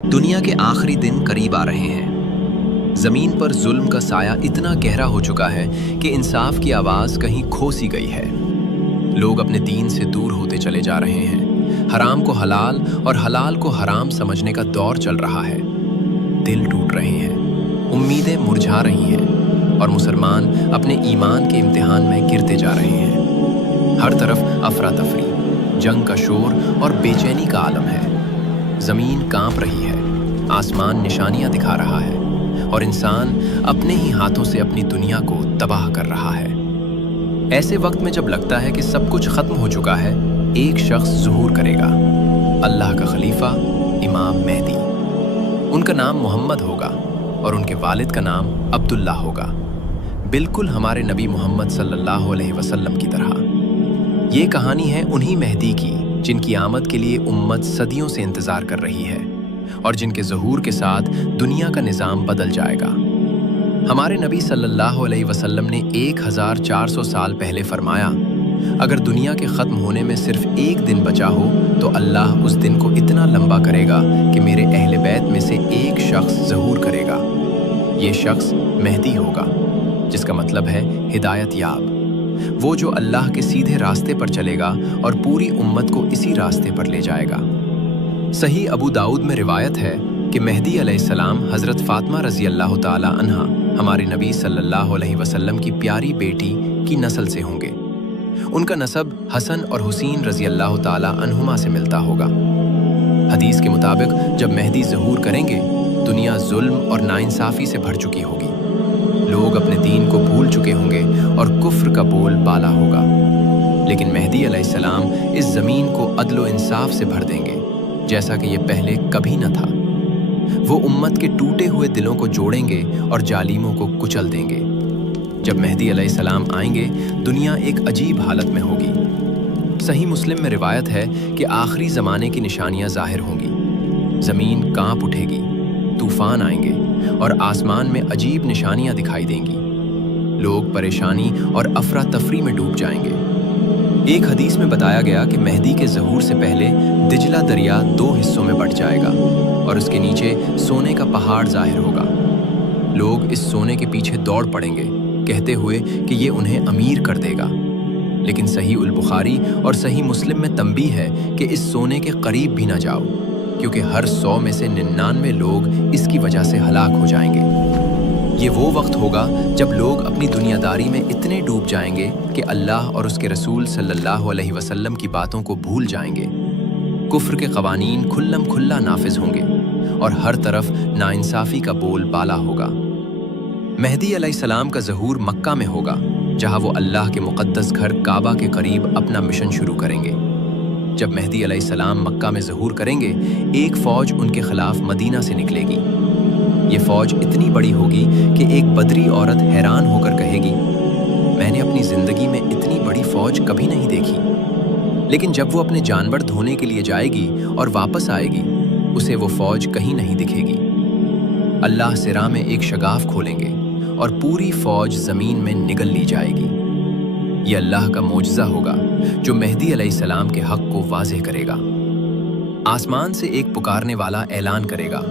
दुनिया के आखिरी दिन करीब आ रहे हैं। जमीन पर जुल्म का साया इतना गहरा हो चुका है कि इंसाफ की आवाज कहीं खो सी गई है। लोग अपने दीन से दूर होते चले जा रहे हैं। हराम को हलाल और हलाल को हराम समझने का दौर चल रहा है। दिल टूट रहे हैं, उम्मीदें मुरझा रही हैं और मुसलमान अपने ईमान के इम्तिहान में गिरते जा रहे हैं। हर तरफ अफरा तफरी, जंग का शोर और बेचैनी का आलम है। जमीन कांप रही है, आसमान निशानियां दिखा रहा है और इंसान अपने ही हाथों से अपनी दुनिया को तबाह कर रहा है। ऐसे वक्त में जब लगता है कि सब कुछ खत्म हो चुका है, एक शख्स ज़ुहूर करेगा, अल्लाह का खलीफा इमाम मेहदी। उनका नाम मोहम्मद होगा और उनके वालिद का नाम अब्दुल्ला होगा, बिल्कुल हमारे नबी मोहम्मद सल्लल्लाहु अलैहि वसल्लम की तरह। ये कहानी है उन्हीं मेहदी की जिनकी आमद के लिए उम्मत सदियों से इंतजार कर रही है और जिनके ज़ुहूर के साथ दुनिया का निज़ाम बदल जाएगा। हमारे नबी सल्लल्लाहु अलैहि वसल्लम ने 1400 साल पहले फरमाया, अगर दुनिया के ख़त्म होने में सिर्फ एक दिन बचा हो तो अल्लाह उस दिन को इतना लंबा करेगा कि मेरे अहले बैत में से एक शख्स ज़ुहूर करेगा। ये शख्स मेहदी होगा, जिसका मतलब है हिदायत याब, वो जो अल्लाह के सीधे रास्ते पर चलेगा और पूरी उम्मत को इसी रास्ते पर ले जाएगा। सही अबू दाऊद में रिवायत है कि मेहदी अलैहिस्सलाम हज़रत फ़ातिमा रज़ी अल्लाह ताला अन्हा हमारे नबी सल्लल्लाहु अलैहि वसल्लम की प्यारी बेटी की नस्ल से होंगे। उनका नसब हसन और हुसैन रज़ी अल्लाह ताला अन्हुमा से मिलता होगा। हदीस के मुताबिक जब मेहदी ज़ुहूर करेंगे, दुनिया जुल्म और नाइंसाफ़ी से भर चुकी होगी। लोग अपने दीन को भूल चुके होंगे और कुफ्र का बोल बाला होगा। लेकिन मेहदी अलैहिस्सलाम इस ज़मीन को अदल व इंसाफ से भर देंगे, जैसा कि ये पहले कभी न था। वो उम्मत के टूटे हुए दिलों को जोड़ेंगे और जालिमों को कुचल देंगे। जब मेहदी अलैहिस्सलाम आएंगे, दुनिया एक अजीब हालत में होगी। सही मुस्लिम में रिवायत है कि आखिरी ज़माने की निशानियाँ ज़ाहिर होंगी। ज़मीन कांप उठेगी, तूफ़ान आएंगे और आसमान में अजीब निशानियां दिखाई देंगी। लोग परेशानी और अफरा तफरी में डूब जाएंगे। एक हदीस में बताया गया कि मेहदी के ज़ुहूर से पहले दिजला दरिया 2 हिस्सों में बंट जाएगा और उसके नीचे सोने का पहाड़ ज़ाहिर होगा। लोग इस सोने के पीछे दौड़ पड़ेंगे, कहते हुए कि ये उन्हें अमीर कर देगा। लेकिन सही उल बुखारी और सही मुस्लिम में तंबीह है कि इस सोने के करीब भी ना जाओ, क्योंकि हर 100 में से 99 लोग इसकी वजह से हलाक हो जाएंगे। ये वो वक्त होगा जब लोग अपनी दुनियादारी में इतने डूब जाएंगे कि अल्लाह और उसके रसूल सल्लल्लाहु अलैहि वसल्लम की बातों को भूल जाएंगे। कुफ्र के क़वानीन खुल्लम खुल्ला नाफिज होंगे और हर तरफ नाइंसाफ़ी का बोल बाला होगा। मेहदी अलैहिस्सलाम का ज़ुहूर मक्का में होगा, जहाँ वो अल्लाह के मुक़द्दस घर काबा के करीब अपना मिशन शुरू करेंगे। जब मेहदी अलैहिस्सलाम मक्का में ज़ुहूर करेंगे, एक फ़ौज उनके ख़िलाफ़ मदीना से निकलेगी। ये फ़ौज इतनी बड़ी होगी कि एक बदरी औरत हैरान होकर कहेगी, मैंने अपनी ज़िंदगी में इतनी बड़ी फ़ौज कभी नहीं देखी। लेकिन जब वो अपने जानवर धोने के लिए जाएगी और वापस आएगी, उसे वो फ़ौज कहीं नहीं दिखेगी। अल्लाह सिरा में एक शगाफ खोलेंगे और पूरी फ़ौज ज़मीन में निगल ली जाएगी। ये अल्लाह का मोजज़ा होगा जो मेहदी अलैहिस्सलाम के हक़ को वाज़ेह करेगा। आसमान से एक पुकारने वाला ऐलान करेगा,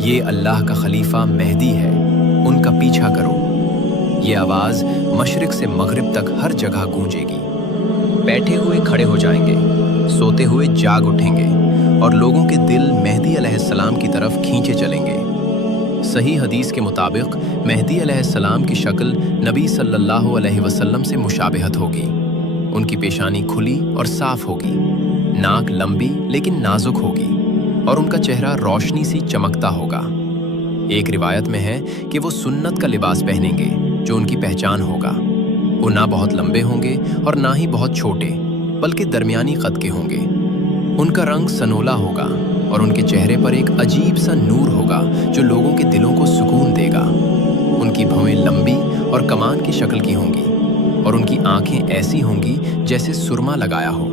ये अल्लाह का खलीफा मेहदी है, उनका पीछा करो। ये आवाज़ मशरिक़ से मग़रिब तक हर जगह गूंजेगी। बैठे हुए खड़े हो जाएंगे, सोते हुए जाग उठेंगे और लोगों के दिल मेहदी अलैहिस्सलाम की तरफ खींचे चलेंगे। सही हदीस के मुताबिक मेहदी अलैहिस्सलाम की शक्ल नबी सल्लल्लाहु अलैहि वसल्लम से मुशाबिहत होगी। उनकी पेशानी खुली और साफ होगी, नाक लंबी लेकिन नाजुक होगी और उनका चेहरा रोशनी सी चमकता होगा। एक रिवायत में है कि वो सुन्नत का लिबास पहनेंगे जो उनकी पहचान होगा। वो ना बहुत लंबे होंगे और ना ही बहुत छोटे, बल्कि दरमियानी कद के होंगे। उनका रंग सनोला होगा और उनके चेहरे पर एक अजीब सा नूर होगा जो लोगों के दिलों को सुकून देगा। उनकी भौहें लंबी और कमान की शक्ल की होंगी और उनकी आंखें ऐसी होंगी जैसे सुरमा लगाया हो,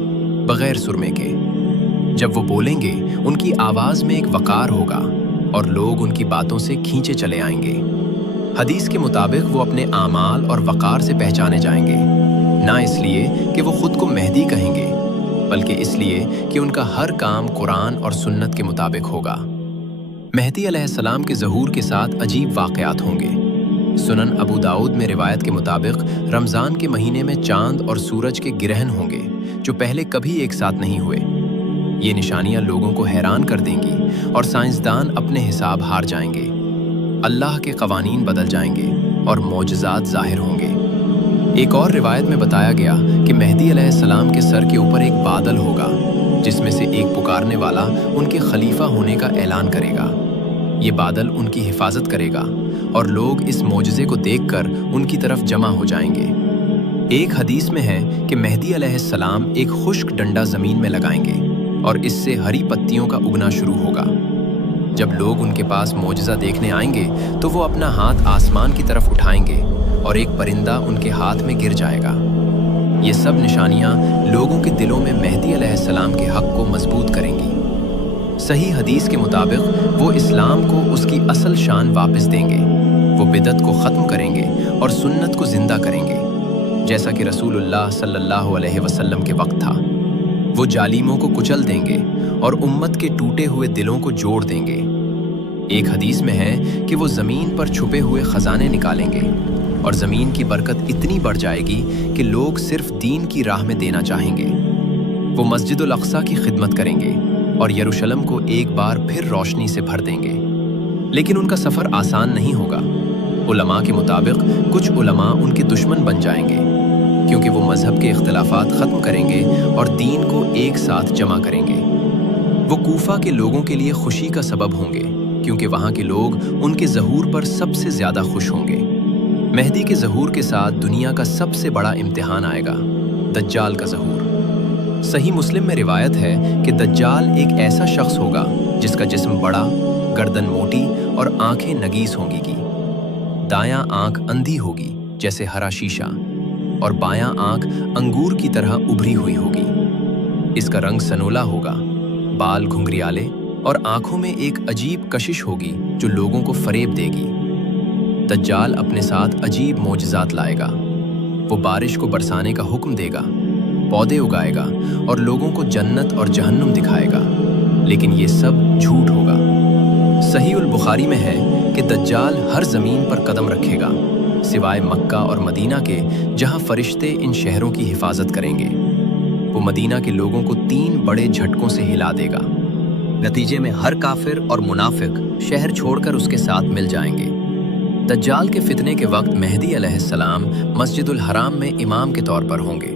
बगैर सुरमे के। जब वो बोलेंगे, उनकी आवाज़ में एक वक़ार होगा और लोग उनकी बातों से खींचे चले आएंगे। हदीस के मुताबिक वो अपने आमाल और वक़ार से पहचाने जाएंगे, ना इसलिए कि वो खुद को मेहदी कहेंगे, बल्कि इसलिए कि उनका हर काम कुरान और सुन्नत के मुताबिक होगा। مہدی علیہ السلام کے ظہور کے ساتھ عجیب واقعات ہوں گے۔ سنن ابو داؤد میں روایت کے مطابق رمضان کے مہینے میں چاند اور سورج کے گرہن ہوں گے جو پہلے کبھی ایک ساتھ نہیں ہوئے۔ یہ نشانیاں لوگوں کو حیران کر دیں گی اور سائنسدان اپنے حساب ہار جائیں گے۔ اللہ کے قوانین بدل جائیں گے اور معجزات ظاہر ہوں گے۔ ایک اور روایت میں بتایا گیا کہ مہدی علیہ السلام کے سر کے اوپر ایک بادل ہوگا جس میں سے ایک پکارنے والا ان کے خلیفہ ہونے کا اعلان کرے گا۔ یہ بادل ان کی حفاظت کرے گا اور لوگ اس معجزے کو دیکھ کر ان کی طرف جمع ہو جائیں گے۔ ایک حدیث میں ہے کہ مہدی علیہ السلام ایک خشک ڈنڈا زمین میں لگائیں گے اور اس سے ہری پتیوں کا اگنا شروع ہوگا۔ جب لوگ ان کے پاس معجزہ دیکھنے آئیں گے تو وہ اپنا ہاتھ آسمان کی طرف اٹھائیں گے اور ایک پرندہ ان کے ہاتھ میں گر جائے گا۔ یہ سب نشانیاں لوگوں کے دلوں میں مہدی علیہ السلام کے حق کو مضبوط کریں گی۔ صحیح حدیث کے مطابق وہ اسلام کو اس کی اصل شان واپس دیں گے، وہ بدعت کو ختم کریں گے اور سنت کو زندہ کریں گے، جیسا کہ رسول اللہ صلی اللہ علیہ وسلم کے وقت تھا۔ وہ جالموں کو کچل دیں گے اور امت کے ٹوٹے ہوئے دلوں کو جوڑ دیں گے۔ ایک حدیث میں ہے کہ وہ زمین پر چھپے ہوئے خزانے نکالیں گے اور زمین کی برکت اتنی بڑھ جائے گی کہ لوگ صرف دین کی راہ میں دینا چاہیں گے۔ وہ مسجد الاقصیٰ کی خدمت کریں گے اور یروشلم کو ایک بار پھر روشنی سے بھر دیں گے۔ لیکن ان کا سفر آسان نہیں ہوگا۔ علماء کے مطابق کچھ علماء ان کے دشمن بن جائیں گے کیونکہ وہ مذہب کے اختلافات ختم کریں گے اور دین کو ایک ساتھ جمع کریں گے۔ وہ کوفہ کے لوگوں کے لیے خوشی کا سبب ہوں گے کیونکہ وہاں کے لوگ ان کے ظہور پر سب سے زیادہ خوش ہوں گے۔ مہدی کے ظہور کے ساتھ دنیا کا سب سے بڑا امتحان آئے گا، دجال کا ظہور۔ صحیح مسلم میں روایت ہے کہ دجال ایک ایسا شخص ہوگا جس کا جسم بڑا، گردن موٹی اور آنکھیں نگیس ہوں گی۔ دایاں آنکھ اندھی ہوگی جیسے ہرا شیشہ اور بایاں آنکھ انگور کی طرح ابھری ہوئی ہوگی۔ اس کا رنگ سنولا ہوگا، بال گھنگریالے اور آنکھوں میں ایک عجیب کشش ہوگی جو لوگوں کو فریب دے گی۔ دجال اپنے ساتھ عجیب معجزات لائے گا۔ وہ بارش کو برسانے کا حکم دے گا، پودے اگائے گا اور لوگوں کو جنت اور جہنم دکھائے گا، لیکن یہ سب جھوٹ ہوگا۔ صحیح البخاری میں ہے کہ دجال ہر زمین پر قدم رکھے گا سوائے مکہ اور مدینہ کے جہاں فرشتے ان شہروں کی حفاظت کریں گے۔ وہ مدینہ کے لوگوں کو 3 بڑے جھٹکوں سے ہلا دے گا۔ نتیجے میں ہر کافر اور منافق شہر چھوڑ کر اس کے ساتھ مل جائیں گے۔ دجال کے فتنے کے وقت مہدی علیہ السلام مسجد الحرام میں امام کے طور پر ہوں گے۔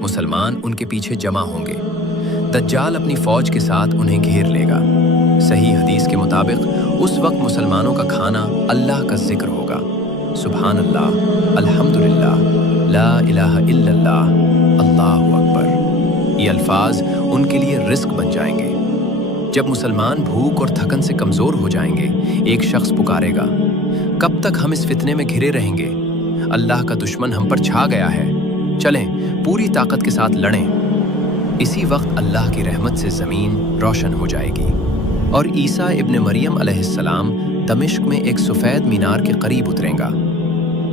مسلمان ان کے پیچھے جمع ہوں گے۔ دجال اپنی فوج کے ساتھ انہیں گھیر لے گا۔ صحیح حدیث کے مطابق اس وقت مسلمانوں کا کھانا اللہ کا ذکر ہوگا، سبحان اللہ، الحمدللہ، لا الہ الا اللہ، اللہ اکبر۔ یہ الفاظ ان کے لیے رزق بن جائیں گے۔ جب مسلمان بھوک اور تھکن سے کمزور ہو جائیں گے، ایک شخص پکارے گا، کب تک ہم اس فتنے میں گھرے رہیں گے؟ اللہ کا دشمن ہم پر چھا گیا ہے، چلیں پوری طاقت کے ساتھ لڑیں۔ اسی وقت اللہ کی رحمت سے زمین روشن ہو جائے گی اور عیسیٰ ابن مریم علیہ السلام دمشق میں ایک سفید مینار کے قریب اتریں گا۔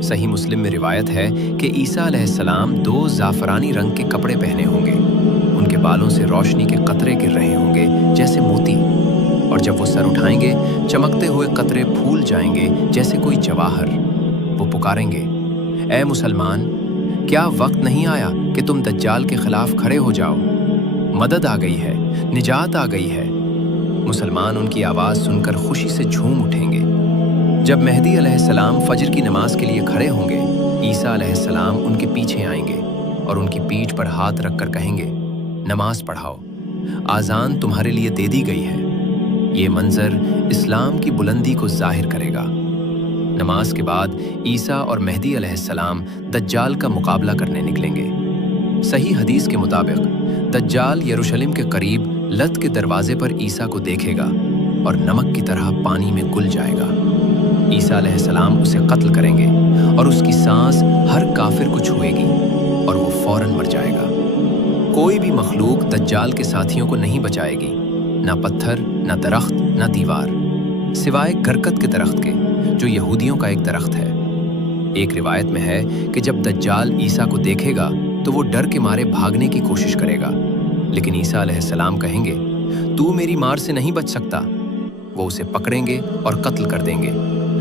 صحیح مسلم میں روایت ہے کہ عیسیٰ علیہ السلام 2 زعفرانی رنگ کے کپڑے پہنے ہوں گے۔ ان کے بالوں سے روشنی کے قطرے گر رہے ہوں گے جیسے موتی، اور جب وہ سر اٹھائیں گے چمکتے ہوئے قطرے پھول جائیں گے جیسے کوئی جواہر۔ وہ پکاریں گے، اے مسلمان، کیا وقت نہیں آیا کہ تم دجال کے خلاف کھڑے ہو جاؤ؟ مدد آ گئی ہے، نجات آ گئی ہے۔ مسلمان ان کی آواز سن کر خوشی سے جھوم اٹھیں گے۔ جب مہدی علیہ السلام فجر کی نماز کے لیے کھڑے ہوں گے، عیسیٰ علیہ السلام ان کے پیچھے آئیں گے اور ان کی پیٹھ پر ہاتھ رکھ کر کہیں گے، نماز پڑھاؤ، آذان تمہارے لیے دے دی گئی ہے۔ یہ منظر اسلام کی بلندی کو ظاہر کرے گا۔ نماز کے بعد عیسیٰ اور مہدی علیہ السلام دجال کا مقابلہ کرنے نکلیں گے۔ صحیح حدیث کے مطابق دجال یروشلم کے قریب لد کے دروازے پر عیسیٰ کو دیکھے گا اور نمک کی طرح پانی میں گل جائے گا۔ عیسیٰ علیہ السلام اسے قتل کریں گے اور اس کی سانس ہر کافر کو چھوئے گی اور وہ فوراً مر جائے گا۔ کوئی بھی مخلوق دجال کے ساتھیوں کو نہیں بچائے گی، نہ پتھر، نہ درخت، نہ دیوار، سوائے گرکت کے درخت کے جو یہودیوں کا ایک درخت ہے۔ ایک روایت میں ہے کہ جب دجال عیسیٰ کو دیکھے گا تو وہ ڈر کے مارے بھاگنے کی کوشش کرے گا، لیکن عیسیٰ علیہ السلام کہیں گے، تو میری مار سے نہیں بچ سکتا۔ वो उसे पकड़ेंगे और कत्ल कर देंगे,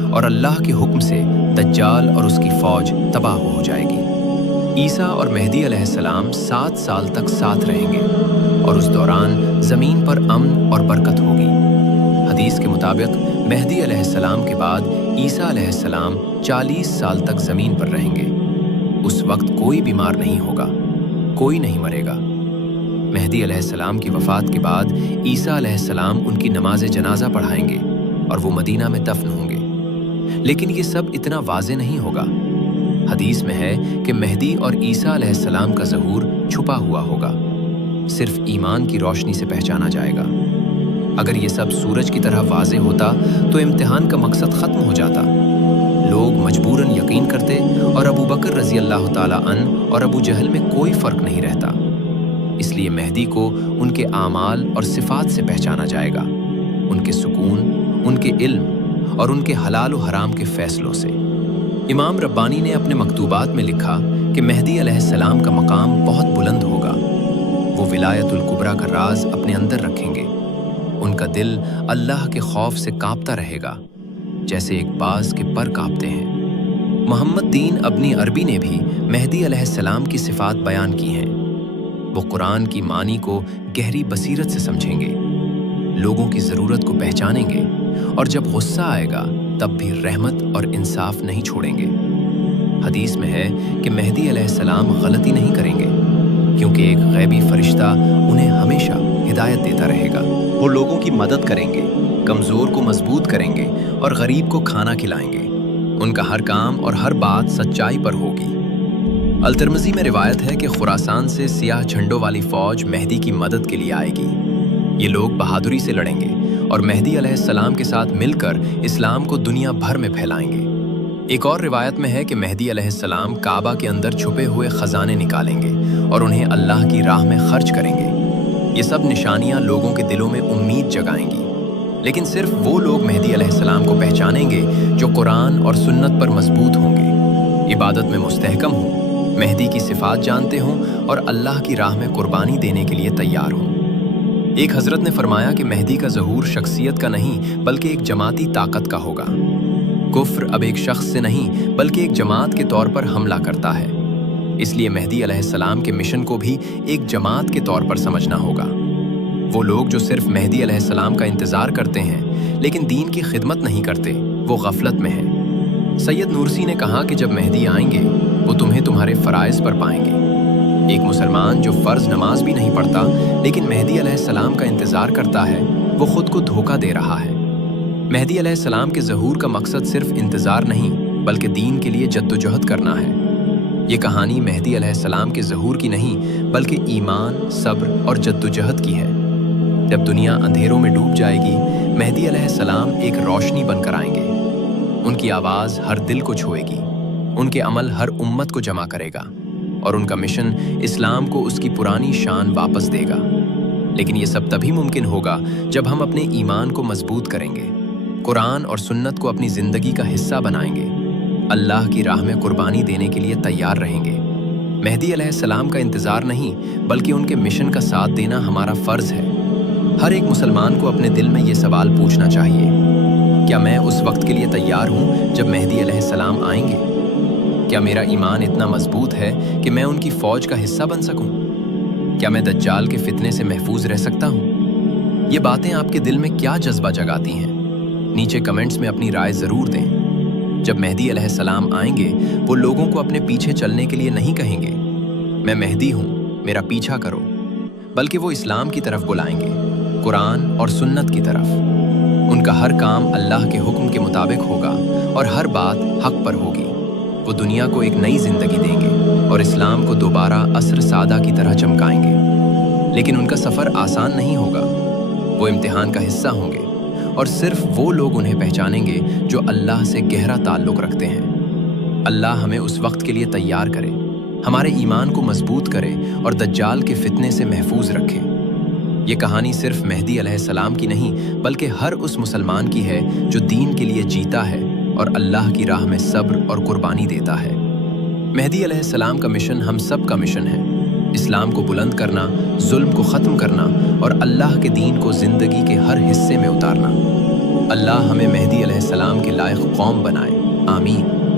और अल्लाह के हुक्म से दज्जाल और उसकी फौज तबाह हो जाएगी। ईसा और मेहदी अलैहिस्सलाम 7 साल तक साथ रहेंगे और उस दौरान ज़मीन पर अमन और बरकत होगी। हदीस के मुताबिक मेहदी अलैहिस्सलाम के बाद ईसा अलैहिस्सलाम 40 साल तक ज़मीन पर रहेंगे। उस वक्त कोई बीमार नहीं होगा, कोई नहीं मरेगा। मेहदी अलैहिस्सलाम की वफ़ात के बाद ईसा अलैहिस्सलाम उनकी नमाज जनाजा पढ़ाएंगे और वो मदीना में दफन होंगे। लेकिन ये सब इतना वाज़े नहीं होगा। हदीस में है कि मेहदी और ईसा अलैहिस्सलाम का ज़हूर छुपा हुआ होगा, सिर्फ ईमान की रोशनी से पहचाना जाएगा। अगर ये सब सूरज की तरह वाज़े होता तो इम्तिहान का मकसद ख़त्म हो जाता। लोग मजबूरन यकीन करते और अबू बकर रज़ी अल्लाह ताला अन और अबू जहल में कोई फ़र्क नहीं रहता। इसलिए मेहदी को उनके आमाल और सिफ़ात से पहचाना जाएगा, उनके सुकून, उनके इल्म और उनके हलाल और हराम के फ़ैसलों से। इमाम रब्बानी ने अपने मकतूबात में लिखा कि मेहदी अलैहिस्सलाम का मकाम बहुत बुलंद होगा। वो विलायतुल कुबरा का राज अपने अंदर रखेंगे। उनका दिल अल्लाह के खौफ से कांपता रहेगा, जैसे एक बाज के पर कांपते हैं। मोहम्मद दीन अब्नी अरबी ने भी मेहदी अलैहिस्सलाम की सिफ़ात बयान की हैं। वो कुरान की मानी को गहरी बसीरत से समझेंगे, लोगों की ज़रूरत को पहचानेंगे और जब गुस्सा आएगा तब भी रहमत और इंसाफ नहीं छोड़ेंगे। हदीस में है कि मेहदी अलैहिस्सलाम गलती नहीं करेंगे, क्योंकि एक गैबी फरिश्ता उन्हें हमेशा हिदायत देता रहेगा। वो लोगों की मदद करेंगे, कमज़ोर को मजबूत करेंगे और गरीब को खाना खिलाएंगे। उनका हर काम और हर बात सच्चाई पर होगी। अल-तिरमिज़ी में रिवायत है कि खुरासान से सियाह झंडों वाली फ़ौज मेहदी की मदद के लिए आएगी। ये लोग बहादुरी से लड़ेंगे और मेहदी अलैहिस्सलाम के साथ मिलकर इस्लाम को दुनिया भर में फैलाएंगे। एक और रिवायत में है कि मेहदी अलैहिस्सलाम काबा के अंदर छुपे हुए ख़जाने निकालेंगे और उन्हें अल्लाह की राह में खर्च करेंगे। ये सब निशानियाँ लोगों के दिलों में उम्मीद जगाएंगी। लेकिन सिर्फ वो लोग मेहदी अलैहिस्सलाम को पहचानेंगे जो कुरान और सुन्नत पर मजबूत होंगे, इबादत में मुस्तहकम हों, मेहदी की सिफ़ात जानते हों और अल्लाह की राह में कुर्बानी देने के लिए तैयार हों। एक हज़रत ने फरमाया कि मेहदी का ज़हूर शख्सियत का नहीं बल्कि एक जमाती ताकत का होगा। कुफ्र अब एक शख्स से नहीं बल्कि एक जमात के तौर पर हमला करता है। इसलिए मेहदी अलैहिस्सलाम के मिशन को भी एक जमात के तौर पर समझना होगा। वो लोग जो सिर्फ मेहदी अलैहिस्सलाम का इंतज़ार करते हैं लेकिन दीन की खिदमत नहीं करते, वो गफलत में हैं। सैयद नूरसी ने कहा कि जब मेहदी आएंगे वो तुम्हें तुम्हारे फ़राइज़ पर पाएंगे। एक मुसलमान जो फ़र्ज़ नमाज भी नहीं पढ़ता लेकिन मेहदी अलैहिस्सलाम का इंतज़ार करता है, वो ख़ुद को धोखा दे रहा है। मेहदी अलैहिस्सलाम के ज़हूर का मकसद सिर्फ इंतज़ार नहीं बल्कि दीन के लिए जद्दोजहद करना है। ये कहानी मेहदी अलैहिस्सलाम के ज़हूर की नहीं बल्कि ईमान, सब्र और जद्दोजहद की है। जब दुनिया अंधेरों में डूब जाएगी, मेहदी अलैहिस्सलाम एक रोशनी बनकर आएंगे। उनकी आवाज़ हर दिल को छुएगी, उनके अमल हर उम्मत को जमा करेगा और उनका मिशन इस्लाम को उसकी पुरानी शान वापस देगा। लेकिन ये सब तभी मुमकिन होगा जब हम अपने ईमान को मजबूत करेंगे, कुरान और सुन्नत को अपनी ज़िंदगी का हिस्सा बनाएंगे, अल्लाह की राह में कुर्बानी देने के लिए तैयार रहेंगे। मेहदी अलैहिस्सलाम का इंतज़ार नहीं बल्कि उनके मिशन का साथ देना हमारा फ़र्ज़ है। हर एक मुसलमान को अपने दिल में ये सवाल पूछना चाहिए, क्या मैं उस वक्त के लिए तैयार हूँ जब मेहदी अलैहिस्सलाम आएंगे? क्या मेरा ईमान इतना मजबूत है कि मैं उनकी फ़ौज का हिस्सा बन सकूँ? क्या मैं दज्जाल के फितने से महफूज रह सकता हूँ? ये बातें आपके दिल में क्या जज्बा जगाती हैं? नीचे कमेंट्स में अपनी राय ज़रूर दें। जब मेहदी अलैहिस्सलाम आएंगे, वो लोगों को अपने पीछे चलने के लिए नहीं कहेंगे, मैं मेहदी हूँ, मेरा पीछा करो, बल्कि वो इस्लाम की तरफ बुलाएंगे, कुरान और सुन्नत की तरफ। उनका हर काम अल्लाह के हुक्म के मुताबिक होगा और हर बात हक पर होगी। वो दुनिया को एक नई ज़िंदगी देंगे और इस्लाम को दोबारा असर सादा की तरह चमकाएंगे। लेकिन उनका सफ़र आसान नहीं होगा। वो इम्तिहान का हिस्सा होंगे और सिर्फ वो लोग उन्हें पहचानेंगे जो अल्लाह से गहरा ताल्लुक़ रखते हैं। अल्लाह हमें उस वक्त के लिए तैयार करे, हमारे ईमान को मजबूत करे और दज्जाल के फितने से महफूज रखे। ये कहानी सिर्फ मेहदी अलैहिस्सलाम की नहीं बल्कि हर उस मुसलमान की है जो दीन के लिए जीता है और अल्लाह की राह में सब्र और कुर्बानी देता है। मेहदी अलैहिस्सलाम का मिशन हम सब का मिशन है, इस्लाम को बुलंद करना, जुल्म को ख़त्म करना और अल्लाह के दीन को ज़िंदगी के हर हिस्से में उतारना। अल्लाह हमें मेहदी अलैहिस्सलाम के लायक कौम बनाए। आमीन।